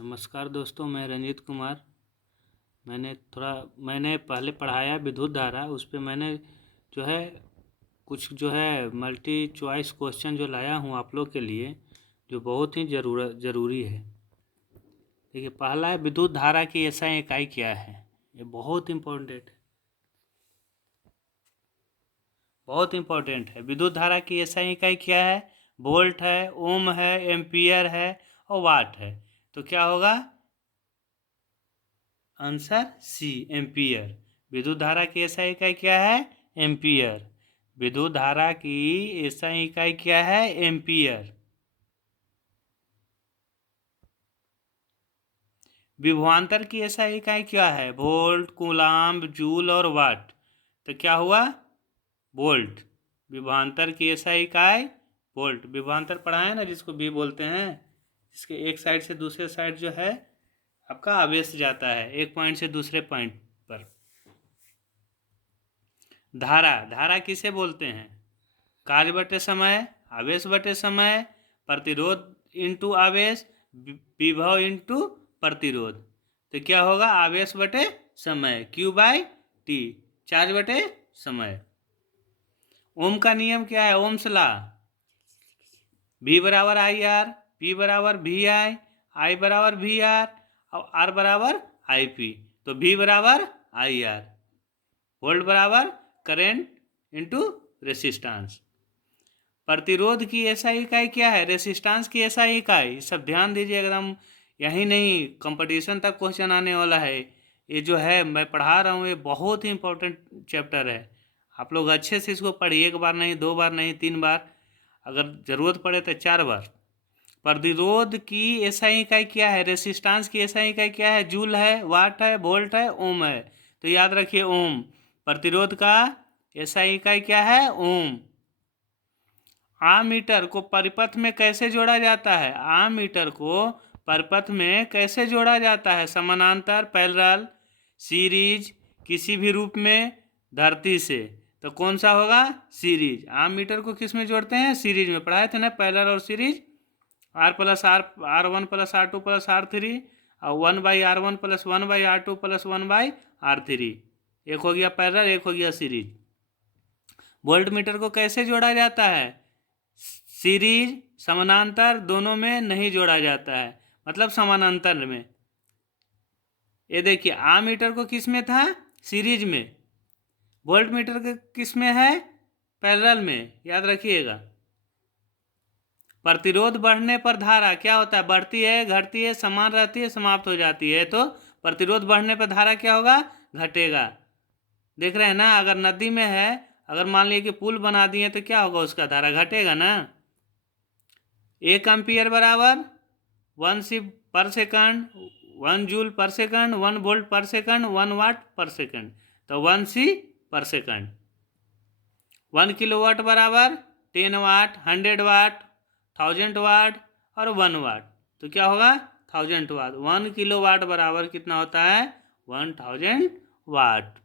नमस्कार दोस्तों, मैं रंजीत कुमार। मैंने पहले पढ़ाया विद्युत धारा, उस पे मैंने जो है कुछ जो है मल्टी चॉइस क्वेश्चन जो लाया हूँ आप लोग के लिए, जो बहुत ही ज़रूरी है। देखिए, पहला है विद्युत धारा की एसआई इकाई क्या है। ये बहुत इम्पोर्टेंट है। विद्युत धारा की एसआई इकाई क्या है? वोल्ट है, ओम है, एम्पियर है और वाट है। तो क्या होगा आंसर? सी, एम्पियर। विद्युत धारा की एसआई इकाई क्या है? एम्पियर। विद्युत धारा की एसआई इकाई क्या है? एम्पियर। विभवांतर की एसआई इकाई क्या है? वोल्ट, कूलाम्ब, जूल और वाट। तो क्या हुआ? वोल्ट। विभवांतर की एसआई इकाई वोल्ट। विभवांतर पढ़ा है ना, जिसको भी बोलते हैं, जिसके एक साइड से दूसरे साइड जो है आपका आवेश जाता है, एक पॉइंट से दूसरे पॉइंट पर। धारा किसे बोलते हैं? कार्य बटे समय, आवेश बटे समय, प्रतिरोध इंटू आवेश, विभव इंटू प्रतिरोध। तो क्या होगा? आवेश बटे समय, Q/T, चार्ज बटे समय। ओम का नियम क्या है? Ohm's law. V बराबर IR, P बराबर VI, I बराबर VR और R बराबर IP। तो V बराबर IR, वोल्ट बराबर करेंट इंटू रेसिस्टेंस। प्रतिरोध की एसआई इकाई क्या है? रेसिस्टेंस की एसआई इकाई। सब ध्यान दीजिए, एकदम यही नहीं, कंपटीशन तक क्वेश्चन आने वाला है। ये जो है मैं पढ़ा रहा हूँ, ये बहुत ही इंपॉर्टेंट चैप्टर है। आप लोग अच्छे से इसको पढ़िए, एक बार नहीं, दो बार नहीं, 3 बार, अगर ज़रूरत पड़े तो 4 बार। प्रतिरोध की एसआई इकाई क्या है? रेसिस्टेंस की एसआई इकाई क्या है? जूल है, वाट है, वोल्ट है, ओम है। तो याद रखिए ओम। प्रतिरोध का एसआई इकाई क्या है? ओम। आमीटर को परिपथ में कैसे जोड़ा जाता है? आमीटर को परिपथ में कैसे जोड़ा जाता है? समानांतर, पैरेलल, सीरीज, किसी भी रूप में, धरती से। तो कौन सा होगा? सीरीज। आमीटर को किस में जोड़ते हैं? सीरीज में। पढ़ाए थे ना पैरेलल और सीरीज। R+R1+R2+R3 और 1/R1+1/R2+1/R3। एक हो गया पैरेलल, एक हो गया सीरीज। वोल्ट मीटर को कैसे जोड़ा जाता है? सीरीज, समानांतर, दोनों में नहीं जोड़ा जाता है, मतलब समानांतर में। ये देखिए, आमीटर को किस में था? सीरीज में। वोल्ट मीटर के किस में है? पैरेलल में। याद रखिएगा। प्रतिरोध बढ़ने पर धारा क्या होता है? बढ़ती है, घटती है, समान रहती है, समाप्त हो जाती है। तो प्रतिरोध बढ़ने पर धारा क्या होगा? घटेगा। देख रहे हैं ना, अगर नदी में है, अगर मान लीजिए कि पुल बना दिए तो क्या होगा? उसका धारा घटेगा ना। 1 एम्पियर बराबर 1 C पर सेकंड, 1 जूल पर सेकंड, 1 वोल्ट पर सेकंड, 1 वाट पर सेकंड। तो 1 C पर सेकंड। 1 किलोवाट बराबर 10 वाट, 100 वाट, 1000 वाट और 1 वाट। तो क्या होगा? 1000 वाट। 1 किलोवाट बराबर कितना होता है? 1000 वाट।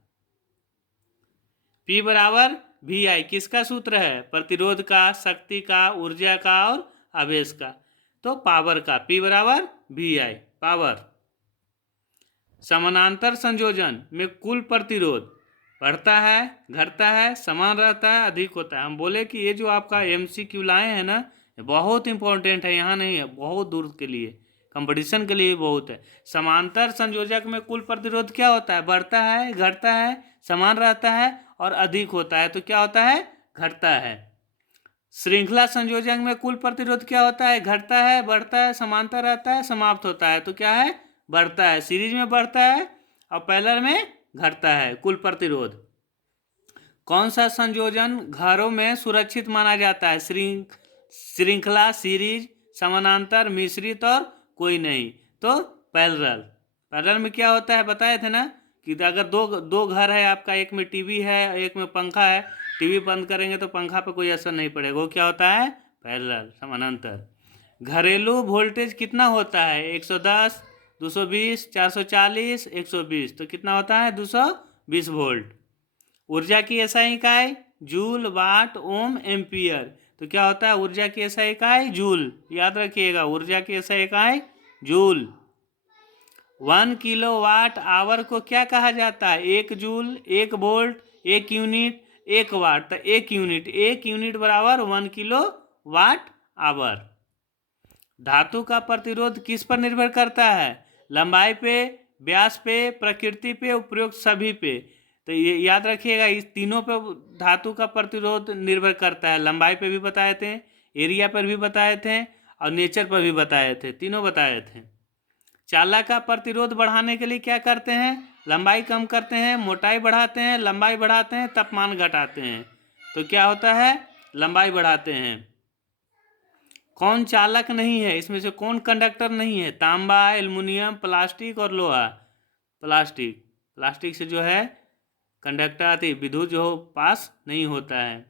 P बराबर VI किसका सूत्र है? प्रतिरोध का, शक्ति का, ऊर्जा का और आवेश का। तो पावर का। P बराबर VI, पावर। समानांतर संयोजन में कुल प्रतिरोध बढ़ता है, घटता है, समान रहता है, अधिक होता है। हम बोले कि ये जो आपका MCQ लाए हैं ना, ये बहुत इंपॉर्टेंट है, यहाँ नहीं है, बहुत दूर के लिए, कंपटीशन के लिए बहुत है। समांतर संयोजक में कुल प्रतिरोध क्या होता है? बढ़ता है, घटता है, समान रहता है और अधिक होता है। तो क्या होता है? घटता है। श्रृंखला संयोजक में कुल प्रतिरोध क्या होता है? घटता है, बढ़ता है, समांतर रहता है, समाप्त होता है। तो क्या है? बढ़ता है। सीरीज में बढ़ता है और पैरेलल में घटता है कुल प्रतिरोध। कौन सा संयोजन घरों में सुरक्षित माना जाता है? श्रृंखला, सीरीज, समानांतर, मिश्रित और कोई नहीं। तो पैरेलल। पैरेलल में क्या होता है? बताए थे ना कि अगर दो दो घर है आपका, एक में टीवी है, एक में पंखा है, टीवी बंद करेंगे तो पंखा पे कोई असर नहीं पड़ेगा। वो क्या होता है? पैरेलल, समानांतर। घरेलू वोल्टेज कितना होता है? 110, 220, 440, 120। तो कितना होता है? 220 वोल्ट। ऊर्जा की एसआई इकाई जूल, वाट, ओम, एम्पियर। तो क्या होता है? ऊर्जा की एसआई इकाई जूल। याद रखिएगा, ऊर्जा की एसआई इकाई जूल। 1 किलोवाट आवर को क्या कहा जाता है? 1 जूल, 1 वोल्ट, 1 यूनिट, 1 वाट। तो 1 यूनिट बराबर 1 किलोवाट आवर। धातु का प्रतिरोध किस पर निर्भर करता है? लंबाई पे, व्यास पे, प्रकृति पे, उपयुक्त सभी पे। तो ये याद रखिएगा, इस तीनों पे धातु का प्रतिरोध निर्भर करता है। लंबाई पे भी बताए थे, एरिया पर भी बताए थे, और नेचर पर भी बताए थे, तीनों बताए थे। चालक का प्रतिरोध बढ़ाने के लिए क्या करते हैं? लंबाई कम करते हैं, मोटाई बढ़ाते हैं, लंबाई बढ़ाते हैं, तापमान घटाते हैं। तो क्या होता है? लंबाई बढ़ाते हैं। कौन चालक नहीं है? इसमें से कौन कंडक्टर नहीं है? तांबा, एल्युमिनियम, प्लास्टिक और लोहा। प्लास्टिक से जो है कंडक्टर आती, विद्युत जो पास नहीं होता है।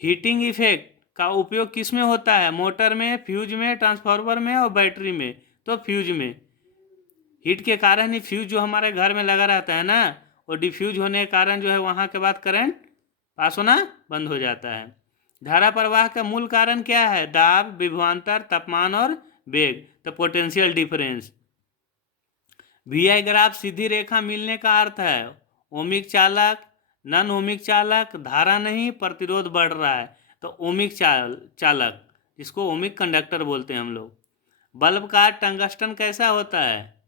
हीटिंग इफेक्ट का उपयोग किस में होता है? मोटर में, फ्यूज में, ट्रांसफार्मर में और बैटरी में। तो फ्यूज में। हीट के कारण ही फ्यूज जो हमारे घर में लगा रहता है ना, वो डिफ्यूज होने के कारण जो है वहाँ के बाद करंट पास होना बंद हो जाता है। धारा प्रवाह का मूल कारण क्या है? दाब, विभवांतर, तापमान और वेग। तो पोटेंशियल डिफरेंस। VI ग्राफ सीधी रेखा मिलने का अर्थ है ओमिक चालक, नन ओमिक चालक, धारा नहीं, प्रतिरोध बढ़ रहा है। तो ओमिक चालक, जिसको ओमिक कंडक्टर बोलते हैं हम लोग। बल्ब का टंगस्टन कैसा होता है?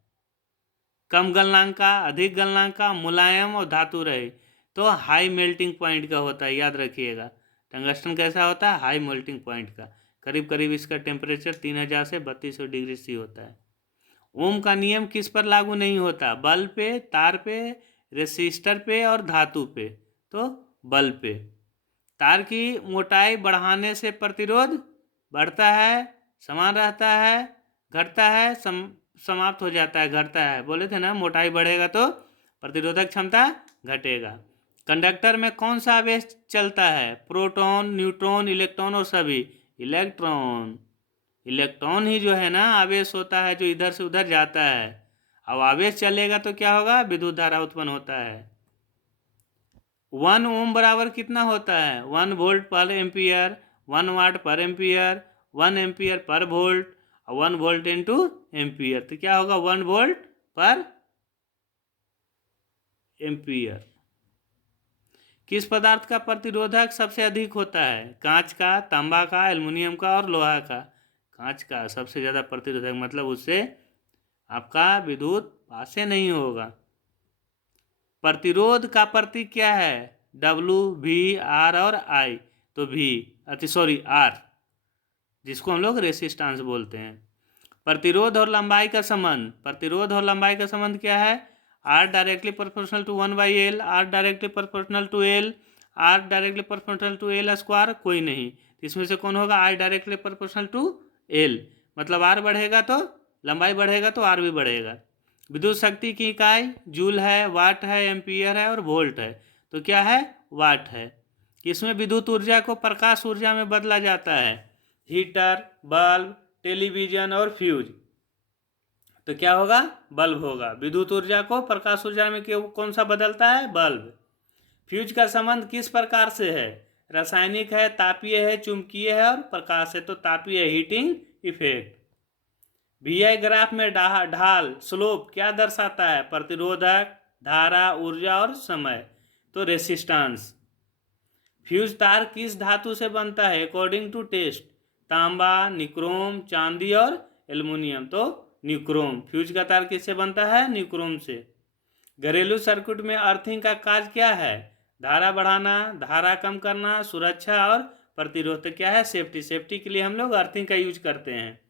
कम गलनांक का, अधिक गलनांक का, मुलायम और धातु रहे। तो हाई मेल्टिंग पॉइंट का होता है, याद रखिएगा। टंगस्टन कैसा होता है? हाई मेल्टिंग पॉइंट का। करीब करीब इसका टेम्परेचर 3000 से 3200 डिग्री सी होता है। ओम का नियम किस पर लागू नहीं होता? बल्ब पे, तार पे, रेसिस्टर पे और धातु पे। तो बल्ब पे। तार की मोटाई बढ़ाने से प्रतिरोध बढ़ता है, समान रहता है, घटता है, समाप्त हो जाता है, घटता है। बोले थे ना, मोटाई बढ़ेगा तो प्रतिरोधक क्षमता घटेगा। कंडक्टर में कौन सा आवेश चलता है? प्रोटॉन, न्यूट्रॉन, इलेक्ट्रॉन और सभी। इलेक्ट्रॉन ही जो है ना आवेश होता है, जो इधर से उधर जाता है। अब आवेश चलेगा तो क्या होगा? विद्युत धारा उत्पन्न होता है। 1 ओम बराबर कितना होता है? 1 वोल्ट पर एम्पियर, 1 वाट पर एम्पियर, 1 एम्पियर पर वोल्ट, और 1 वोल्ट इंटू एम्पियर। तो क्या होगा? 1 वोल्ट पर एम्पियर। किस पदार्थ का प्रतिरोधक सबसे अधिक होता है? कांच का, तांबा का, एल्युमिनियम का और लोहा का। कांच का सबसे ज़्यादा प्रतिरोधक, मतलब उससे आपका विद्युत पास से नहीं होगा। प्रतिरोध का प्रतीक क्या है? W, V, R और I। तो R, जिसको हम लोग रेसिस्टेंस बोलते हैं। प्रतिरोध और लंबाई का संबंध क्या है? R directly proportional to 1/L, R directly proportional to L, R directly proportional to L square, कोई नहीं। इसमें से कौन होगा? I directly proportional to L। मतलब R बढ़ेगा तो लंबाई बढ़ेगा तो R भी बढ़ेगा। विद्युत शक्ति की इकाई जूल है, वाट है, एम्पियर है और वोल्ट है। तो क्या है? वाट है। इसमें विद्युत ऊर्जा को प्रकाश ऊर्जा में बदला जाता है। हीटर, बल्ब, टेलीविजन और फ्यूज। तो क्या होगा? बल्ब होगा। विद्युत ऊर्जा को प्रकाश ऊर्जा में कौन सा बदलता है? बल्ब। फ्यूज का संबंध किस प्रकार से है? रासायनिक है, तापीय है, चुंबकीय है और प्रकाश है। तो तापीय, हीटिंग इफेक्ट। VI ग्राफ में ढाल स्लोप क्या दर्शाता है? प्रतिरोधक, धारा, ऊर्जा और समय। तो रेसिस्टेंस। फ्यूज तार किस धातु से बनता है अकॉर्डिंग टू टेस्ट? तांबा, निक्रोम, चांदी और एल्युमिनियम। तो निक्रोम। फ्यूज का तार किससे बनता है? निक्रोम से। घरेलू सर्किट में अर्थिंग का कार्य क्या है? धारा बढ़ाना, धारा कम करना, सुरक्षा और प्रतिरोध। क्या है? सेफ्टी के लिए हम लोग अर्थिंग का यूज करते हैं।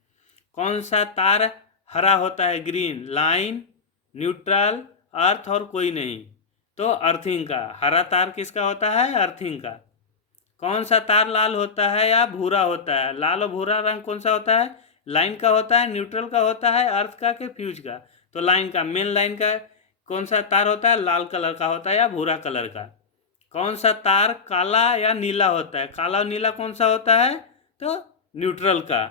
कौन सा तार हरा होता है? ग्रीन। लाइन, न्यूट्रल, अर्थ और कोई नहीं। तो अर्थिंग का। हरा तार किसका होता है? अर्थिंग का। कौन सा तार लाल होता है या भूरा होता है? लाल और भूरा रंग कौन सा होता है? लाइन का होता है, न्यूट्रल का होता है, अर्थ का के फ्यूज का? तो लाइन का। मेन लाइन का कौन सा तार होता है? लाल कलर का होता है या भूरा कलर का? कौन सा तार काला या नीला होता है? काला और नीला कौन सा होता है? तो न्यूट्रल का।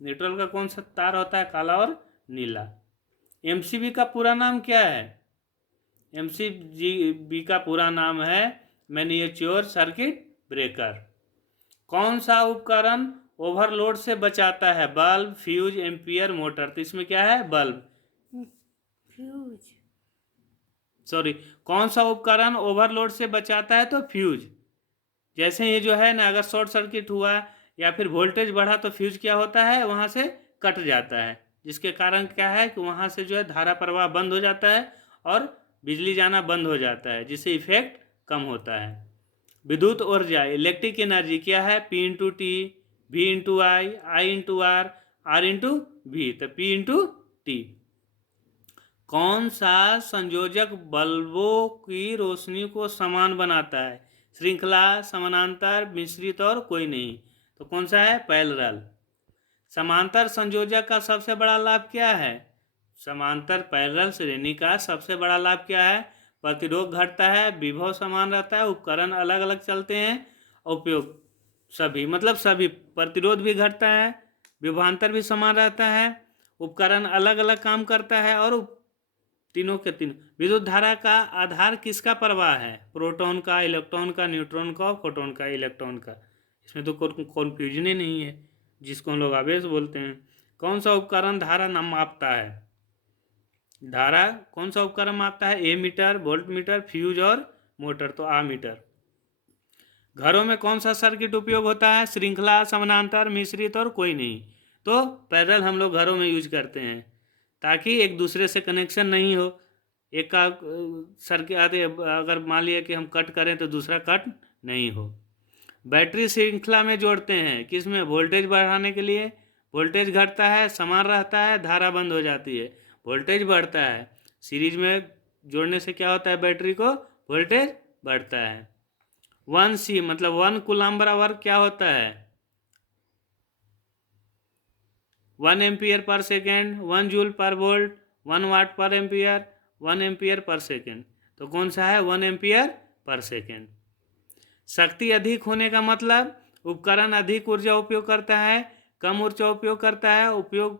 न्यूट्रल का कौन सा तार होता है? काला और नीला। MCB का पूरा नाम क्या है? MCB का पूरा नाम है मैनिएचर सर्किट ब्रेकर। कौन सा उपकरण ओवरलोड से बचाता है? Bulb, fuse, ampere, motor. तो इसमें क्या है? बल्ब। फ्यूज। सॉरी, कौन सा उपकरण ओवरलोड से बचाता है? तो फ्यूज। जैसे ये जो है ना, अगर शॉर्ट सर्किट हुआ या फिर वोल्टेज बढ़ा तो फ्यूज क्या होता है, वहाँ से कट जाता है, जिसके कारण क्या है कि वहाँ से जो है धारा प्रवाह बंद हो जाता है और बिजली जाना बंद हो जाता है, जिससे इफेक्ट कम होता है। विद्युत ऊर्जा, इलेक्ट्रिक एनर्जी क्या है? P into T, V into I into R into V, तो P इंटू टी। कौन सा संयोजक बल्बों की रोशनी को समान बनाता है? श्रृंखला, समानांतर, मिश्रित और कोई नहीं। तो कौन सा है? पैरेलल। समांतर संयोजक का सबसे बड़ा लाभ क्या है? समांतर पैरेलल श्रेणी का सबसे बड़ा लाभ क्या है? प्रतिरोध घटता है, विभव समान रहता है, उपकरण अलग अलग चलते हैं, उपयोग सभी मतलब सभी, प्रतिरोध भी घटता है, विभवांतर भी समान रहता है, उपकरण अलग अलग काम करता है, और तीनों के तीनों। विद्युत धारा का आधार किसका प्रवाह है? प्रोटॉन का, इलेक्ट्रॉन का, न्यूट्रॉन का और फोटोन का, इलेक्ट्रॉन का। इसमें तो कोई कन्फ्यूजन ही नहीं है, जिसको हम लोग आवेश बोलते हैं। कौन सा उपकरण धारा मापता है? धारा कौन सा उपकरण मापता है? एमीटर, वोल्ट मीटर, फ्यूज और मोटर, तो आमीटर। घरों में कौन सा सर्किट उपयोग होता है? श्रृंखला, समानांतर, मिश्रित और कोई नहीं। तो पैरेलल हम लोग घरों में यूज करते हैं, ताकि एक दूसरे से कनेक्शन नहीं हो। एक का सर्किट आते, अगर मान लिया कि हम कट करें तो दूसरा कट नहीं हो। बैटरी श्रृंखला में जोड़ते हैं किस में? वोल्टेज बढ़ाने के लिए। वोल्टेज घटता है, समान रहता है, धारा बंद हो जाती है। वोल्टेज बढ़ता है, सीरीज में जोड़ने से क्या होता है? बैटरी को वोल्टेज बढ़ता है। 1C मतलब 1 कूलम्ब बराबर क्या होता है? 1 एम्पियर पर सेकेंड, 1 जूल पर वोल्ट, 1 वाट पर एम्पियर, 1 एम्पियर पर सेकेंड। तो कौन सा है? 1 एम्पियर पर सेकेंड। शक्ति अधिक होने का मतलब उपकरण अधिक ऊर्जा उपयोग करता है, कम ऊर्जा उपयोग करता है, उपयोग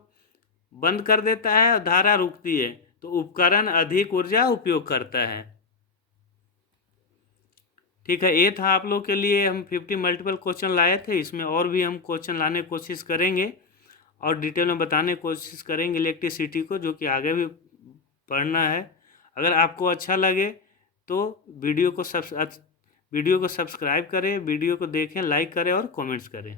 बंद कर देता है और धारा रुकती है, तो उपकरण अधिक ऊर्जा उपयोग करता है। ठीक है, ये था आप लोग के लिए, हम 50 मल्टीपल क्वेश्चन लाए थे। इसमें और भी हम क्वेश्चन लाने की कोशिश करेंगे और डिटेल में बताने की कोशिश करेंगे इलेक्ट्रिसिटी को, जो कि आगे भी पढ़ना है। अगर आपको अच्छा लगे तो वीडियो को सब्सक्राइब करें, वीडियो को देखें, लाइक करें और कमेंट्स करें।